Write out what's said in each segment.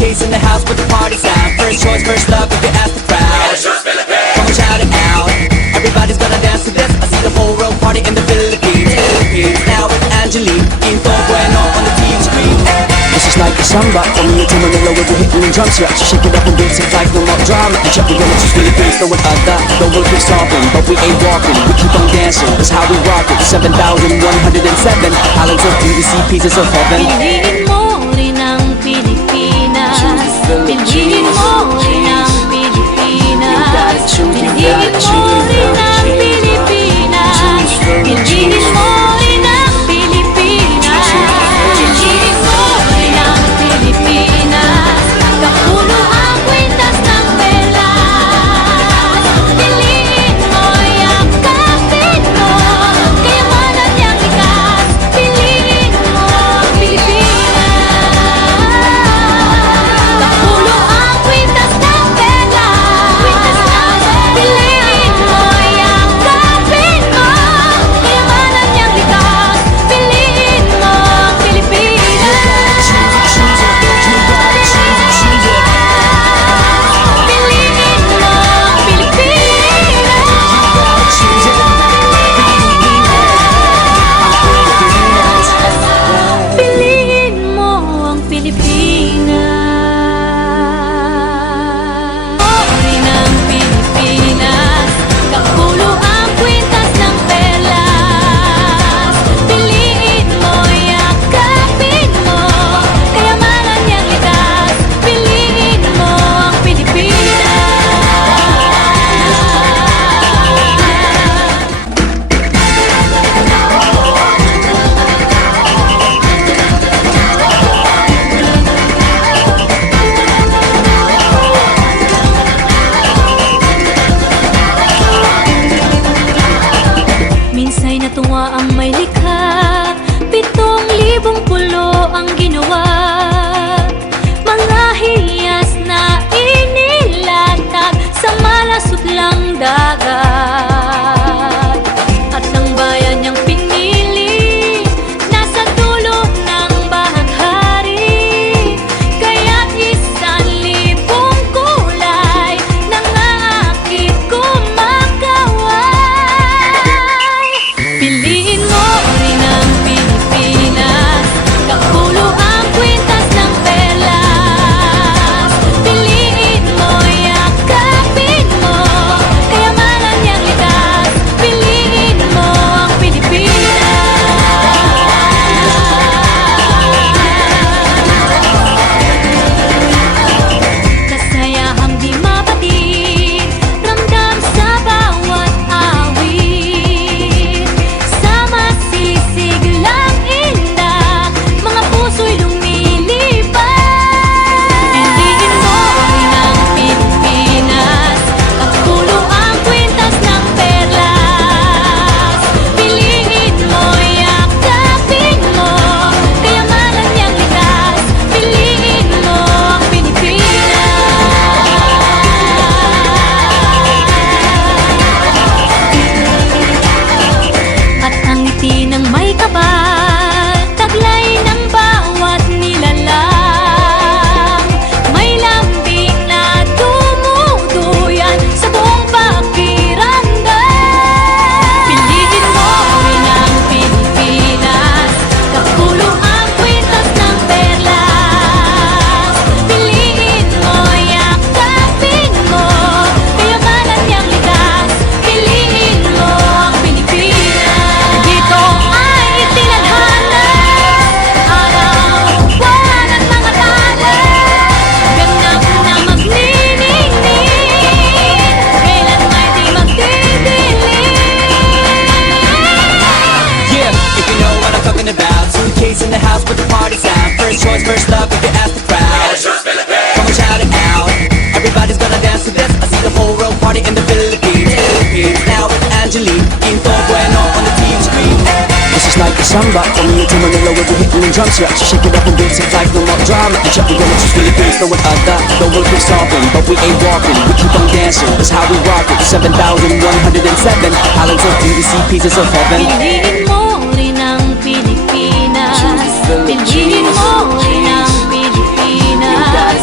Suitcase in the house, but the party's out. First choice, first love, if you ask the crowd. Come on, shout it out. Everybody's gonna dance to this. I see the whole world party in the Philippines. Now with Angelique, Quinto Bueno on the TV screen. This is like a samba. From me to Manila, we're hitting the drums here. So shake it up and beats it like no more drama. And check, we're gonna choose Philippines. Know what I got, though we'll be stomping, but we ain't walking. We keep on dancing, that's how we rock it. 7,107 islands of beauty, pieces of heaven. Piliin mo rin ang Pilipinas. Piliin mo rin ang Pilipinas. Piliin mo rin ang Pilipinas. Piliin mo rin ang Pilipinas. Piliin mo rin ang Pilipinas. Kapulo ang kwintas ng pelas. Piliin mo, yakapin mo, kayamanan niyang likas. Piliin mo ang Pilipinas. Kapulo ang kwintas ng pelas. Piliin mo, yakapin mo, kayamanan niyang likas. Piliin mo ang Pilipinas. Piliin mo ang Pilipinas. Piliin mo ang Pilipinas. Rin ang Pilipinas. Kapulo ang kwintas ng pelas. Piliin mo, yakapin mo, kayamanan niyang likas. Piliin mo ang Pilipinas. Minsa'y natuwa ang may likha, 7,000 pulo ang ginawa. Mga hiyas na inilatag sa malasutlang dagat. At ang bayan niyang pinili, nasa dulo ng bahaghari. Kaya't 1,000 kulay nangangakit kumakaway. Piliin mo rin ang Pilipinas. Kapulo ang kwintas ng pelas. Piliin mo, yakapin mo, kayamanan niyang likas. Piliin mo ang Pilipinas. Kasayahang di mapatid, ramdam sa bawat awit. Sa masisiglang indak, mga puso'y lumilipad. Piliin mo rin ang Pilipinas. Kapulo ang kwintas ng perlas. Piliin mo, yakapin mo, kayamanan niyang likas. Piliin mo ang Pilipinas. At ang ngiti ng may kapal, taglay ng bawat nilalang. May lambing na dumuduyan sa buong pakiramdam. Piliin mo rin ang Pilipinas. Kapulo ang kwintas ng perlas. Piliin mo, yakapin mo, kayamanan niyang likas. Piliin mo ang Pilipinas. Dito ay itinadhana, araw-buwan at mga tala. Ganap na magniningning, kailan may di magdidilim. Yeah, if you know what I'm talking about. Suitcase in the house, but the party's out. First choice, first love, if you ask the crowd. Come on, shout it out. Everybody's gonna dance to this. I see the whole world party in the Philippines. Now with Angelique, Quinto Bueno on the TV screen. This is like a samba. From me to Manila, we're hitting the drums here. So shake it up and beats it like no more drama. And check, we're gonna choose Philippines. Know what I got, though we'll be stomping, but we ain't walking. We keep on dancing, that's how we rock it. 7,107 islands of beauty, pieces of heaven. Piliin mo rin ang Pilipinas. Piliin mo rin ang Pilipinas.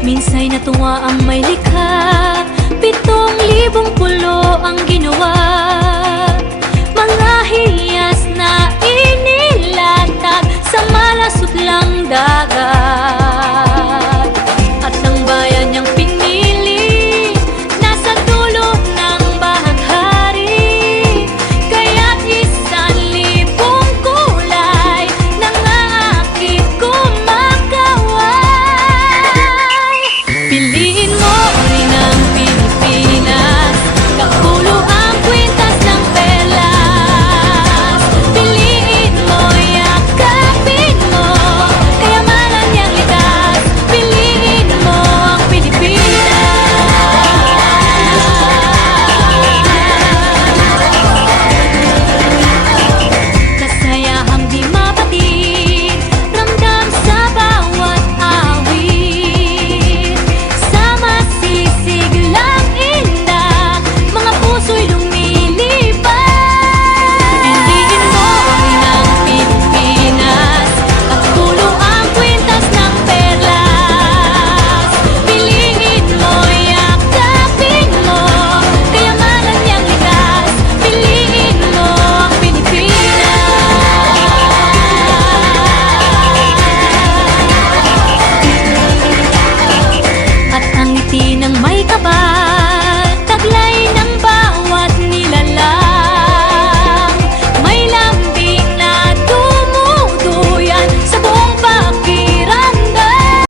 Minsa'y natuwa ang may likha, 7,000 pulo ang ginawa. Mga hiyas na inilatag sa malasot lang dagat. At ang bayan niyang pinili, nasa dulo ng bahaghari. Kaya't 1,000 kulay nangangakit kumakaway. Piliin mo rin ang Pilipinas, kapulo ang kwintas ng perlas. Piliin mo, yakapin mo, kayamanan niyang likas. Piliin mo ang Pilipinas. Kasayahang di mapatid, ramdam sa bawat awit. Sa masisig lang inda, mga puso'y lumilipad. Piliin mo rin ang Pilipinas, kapulo ang kwintas ng perlas. Piliin mo, yakapin mo, kayamanan niyang likas. Piliin mo ang Pilipinas. At ang ngiti ng may kaba,